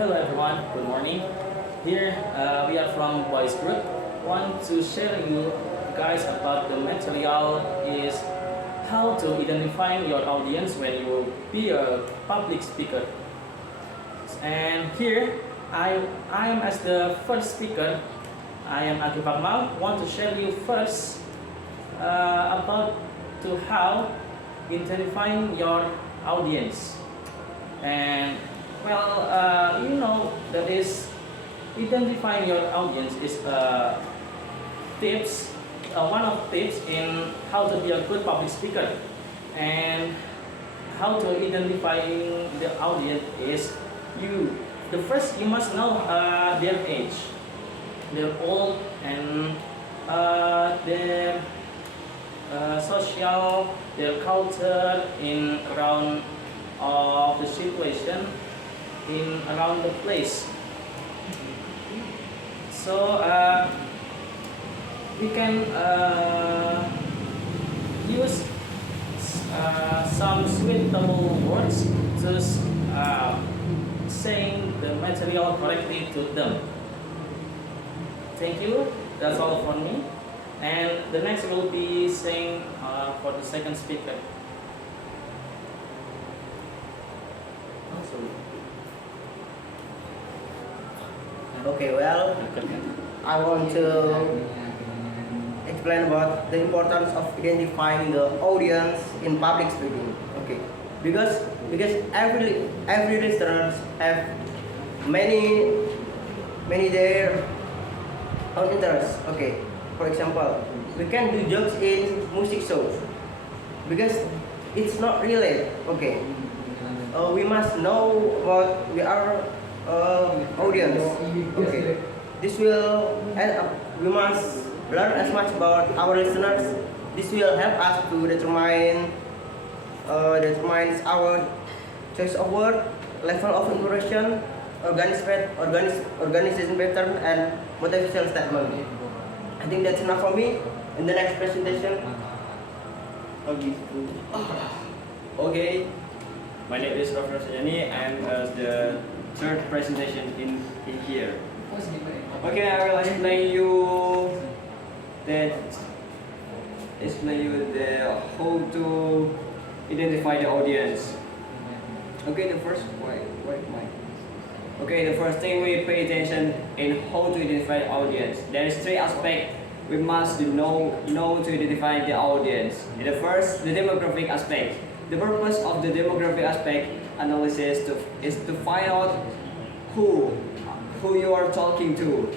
Hello everyone, good morning. Here we are from Boys Group. Want to share you guys about the material is how to identify your audience when you be a public speaker. And here I am as the first speaker. I am Agif Akmal. Want to share you first about to how identifying your audience. And well, that is identifying your audience is tips, one of tips in how to be a good public speaker. And how to identify the audience is the first you must know their age, their old, and their social, their culture in around of the situation in around the place. So we can use some suitable words to saying the material correctly to them. Thank you. That's all from me. And the next will be saying for the second speaker. Okay, well, I want to explain about the importance of identifying the audience in public speaking. Okay, because every listeners have many their own interests. Okay, for example, we can do jokes in music shows because it's not related. Okay, we must know what we are audience. Okay, this will add up. We must learn as much about our listeners. This will help us to determine our choice of word, level of information, organization pattern, and motivational statement. I think that's enough for me. In the next presentation, Agif. Okay, my name is Rafli Rafsanjani. I'm the third presentation in here. Okay, I will explain you the how to identify the audience. Okay, the first Okay, the first thing we pay attention in how to identify the audience. There is three aspects we must know to identify the audience. The first, the demographic aspect. The purpose of the demographic aspect analysis is to find out who you are talking to.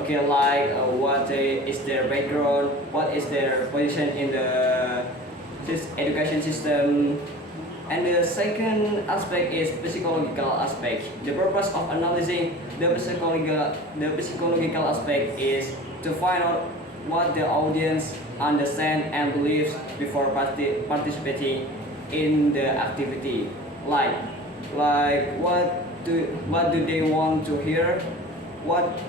Okay, like what is their background, what is their position in the education system. And the second aspect is psychological aspect. The purpose of analyzing the psychological aspect is to find out what the audience understand and believes before participating in the activity. Like what do they want to hear? What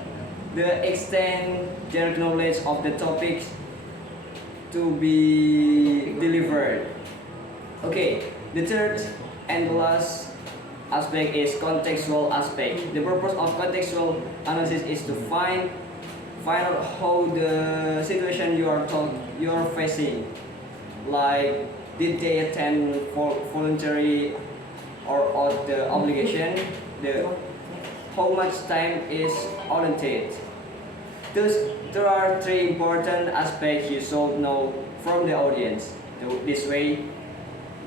the extent their knowledge of the topics to be delivered. Okay, the third and the last aspect is contextual aspect. The purpose of contextual analysis is to find out how the situation you are facing. Like, did they attend voluntary or the obligation? How much time is allocated? Thus, there are three important aspects you should know from the audience. This way,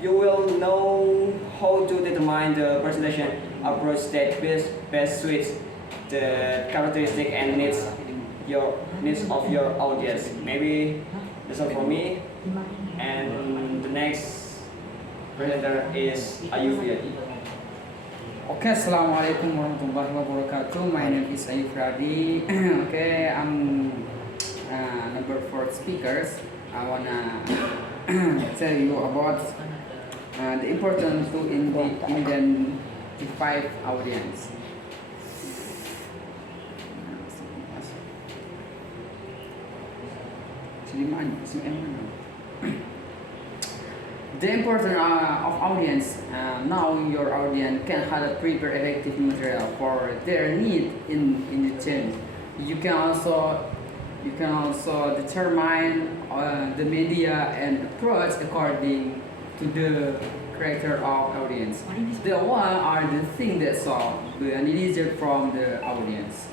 you will know how to determine the presentation approach that best suits the characteristic and needs of your audience. Maybe that's all for me. And the next presenter is Ayyuf Riyadi. Okay, Assalamualaikum warahmatullahi wabarakatuh. My name is Ayyuf Riyadi. Okay, I'm number 4 speakers. I wanna tell you about the importance to identify audience. The importance of audience, knowing your audience can help prepare effective material for their need in the change. You can also determine the media and approach according to the character of audience. The one are the things that solve the needs from the audience.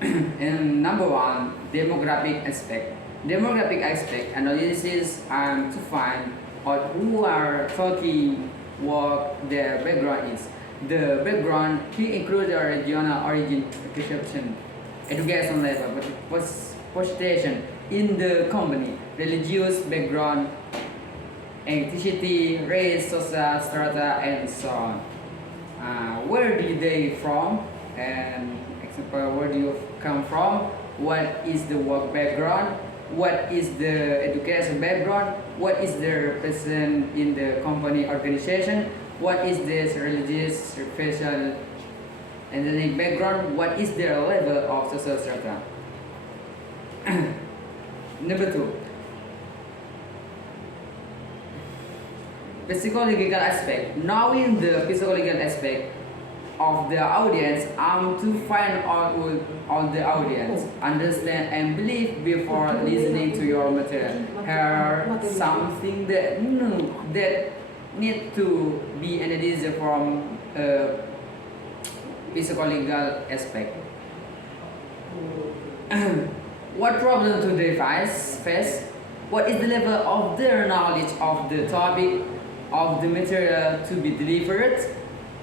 And number one, demographic aspect. Demographic aspect analysis to find out who are talking, what their background is. The background he includes a regional origin, perception, education level, position in the company, religious background, ethnicity, race, social strata, and so on. Where do they from? And example, where do you come from? What is the work background? What is the education background? What is their position in the company organization? What is this religious, facial, and ethnic background? What is their level of social strata? Number two, psychological aspect. Knowing the psychological aspect of the audience, to find out all the audience, understand and believe before listening to your material. Here something that need to be analyzed from psychological aspect. What problem do they face? What is the level of their knowledge of the topic of the material to be delivered?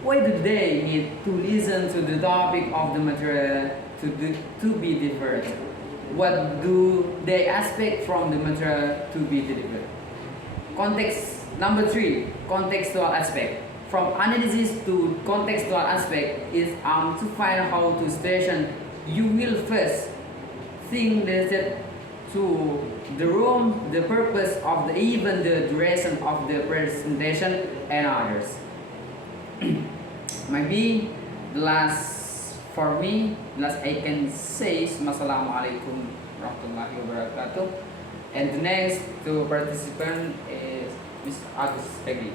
Why do they need to listen to the topic of the material to be delivered? What do they expect from the material to be delivered? Context. Number three, contextual aspect. From analysis to contextual aspect is to find how to station you will first think related to the room, the purpose of the even the duration of the presentation and others. Maybe the last for me, last I can say is Assalamualaikum warahmatullahi wabarakatuh. And the next to participant is Mr. Agus Agif.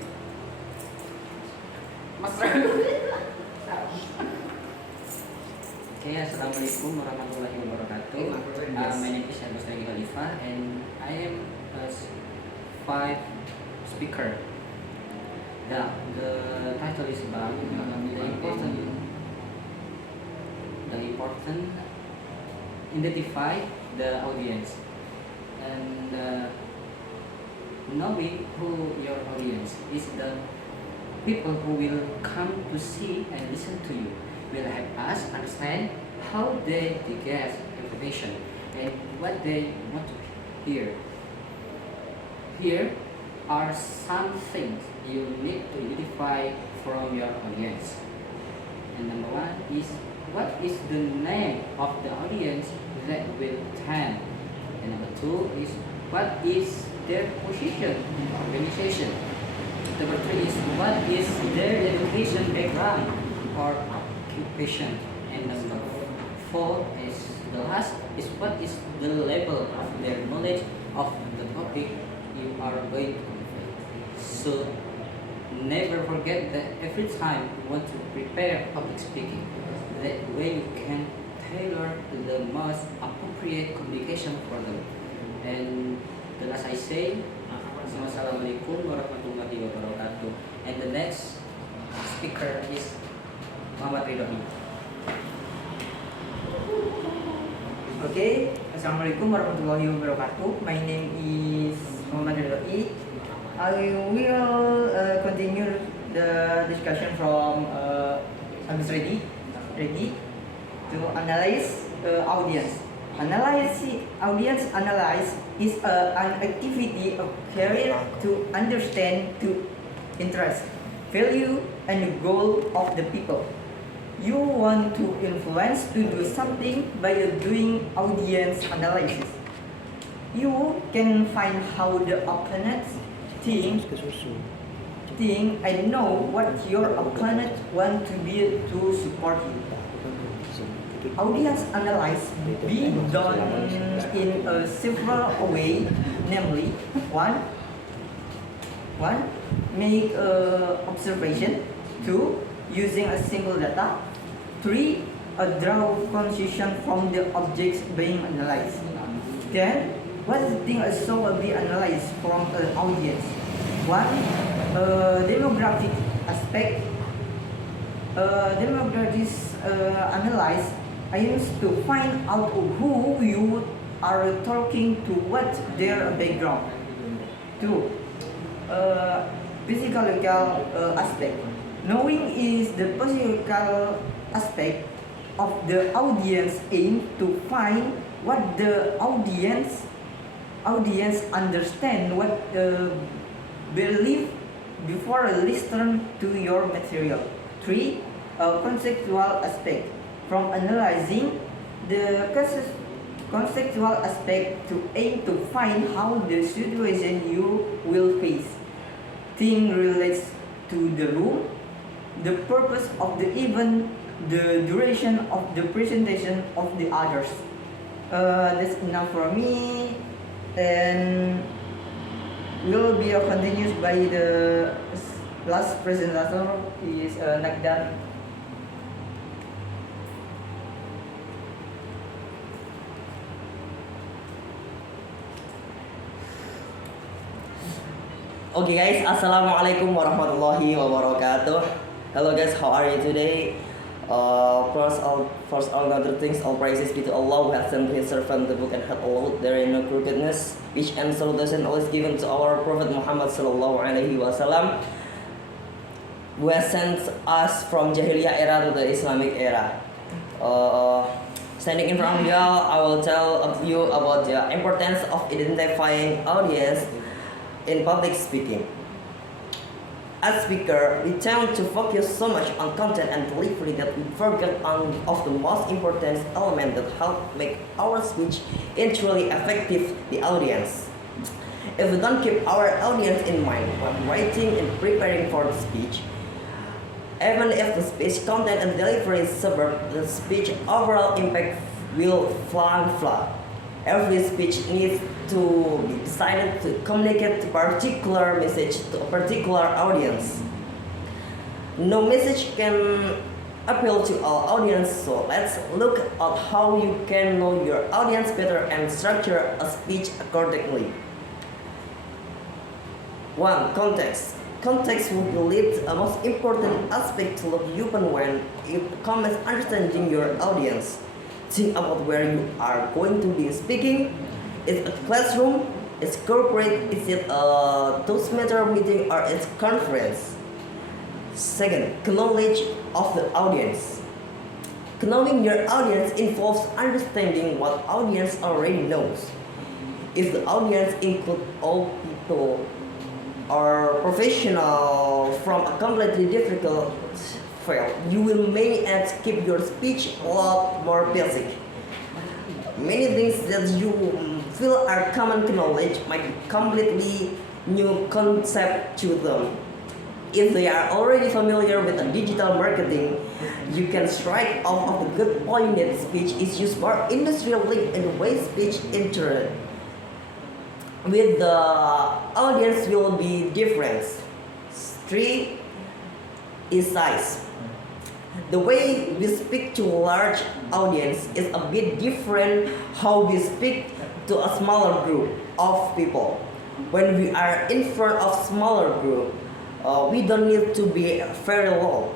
Okay, Assalamualaikum warahmatullahi wabarakatuh. My name is Agus Holifah and I am a 5 speaker. The title is about the important identify the audience and knowing who your audience is. The people who will come to see and listen to you will help us understand how they get information and what they want to hear. Here are some things you need to identify from your audience. And number one is, what is the name of the audience that will attend? And number two is, what is their position in the organization? Number three is, what is their education background or occupation? And number four is, the last is, what is the level of their knowledge of the topic you are going to convey. So never forget that every time you want to prepare public speaking, that way you can tailor the most appropriate communication for them. And the last I say, Assalamualaikum warahmatullahi wabarakatuh. And the next speaker is Refi. Okay, Assalamualaikum warahmatullahi wabarakatuh. My name is Refi. I will continue the discussion from Agus Riyadi to analyze audience. Audience analyze is an activity of career to understand to interest, value, and the goal of the people. You want to influence to do something by doing audience analysis. You can find how the opponents think and know what your opponent want to be to support you. Audience analysis be done in a several way, namely, one, 1. Make observation. 2. Using a simple data. 3. Draw conclusion from the objects being analyzed. Then, what is the thing also will be analyzed from an audience? 1. Demographic aspect. Demographics analyze aims to find out who you are talking to, what their background. 2. Physical aspect. Knowing is the physical aspect of the audience aim to find what the audience understand, what believe before listen to your material. 3. Conceptual aspect. From analyzing the conceptual aspect to aim to find how the situation you will face. Thing relates to the room, the purpose of the event, the duration of the presentation of the others. That's enough for me, and will be continued by the last presenter is Naqdan. Okay guys, Assalamualaikum warahmatullahi wabarakatuh. Hello guys, how are you today? First all other things, all praises be to Allah who has sent His servant the book and had allowed there in no crookedness, which and salutation always given to our Prophet Muhammad sallallahu alaihi wasallam, who has sent us from Jahiliyah era to the Islamic era. Standing in front of you, I will tell you about the importance of identifying audience in public speaking. As speaker, we tend to focus so much on content and delivery that we forget of the most important element that help make our speech truly effective, the audience. If we don't keep our audience in mind when writing and preparing for the speech, even if the speech content and delivery is superb, the speech overall impact will fall flat. Every speech needs to be designed to communicate a particular message to a particular audience. No message can appeal to all audience, so let's look at how you can know your audience better and structure a speech accordingly. 1. Context. Context will be the most important aspect to look upon when it comes to understanding your audience. Think about where you are going to be speaking. Is it a classroom? Is it corporate? Is it a Toastmaster meeting or it's conference? 2. Knowledge of the audience. Knowing your audience involves understanding what audience already knows. If the audience includes all people or professional from a completely difficult field, you will may and keep your speech a lot more basic. Many things that you feel are common knowledge might be completely new concept to them. If they are already familiar with the digital marketing, you can strike off of the good point that speech is used more industrially in the way speech interact with the audience will be different. 3 is size. The way we speak to a large audience is a bit different how we speak to a smaller group of people. When we are in front of smaller group, we don't need to be very loud.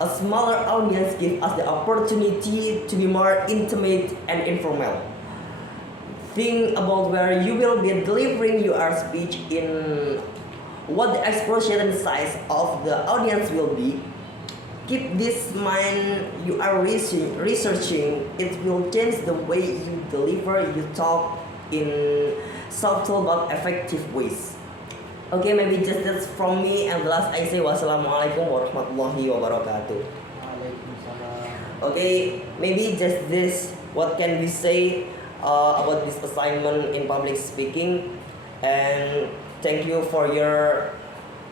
A smaller audience gives us the opportunity to be more intimate and informal. Think about where you will be delivering your speech, in what the expression size of the audience will be. Keep this in mind you are researching. It will change the way you deliver, you talk in subtle but effective ways. Okay, maybe just that's from me, and last I say wassalamualaikum warahmatullahi wabarakatuh. Okay, maybe just this, what can we say about this assignment in public speaking, and thank you for your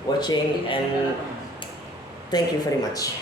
watching and thank you very much.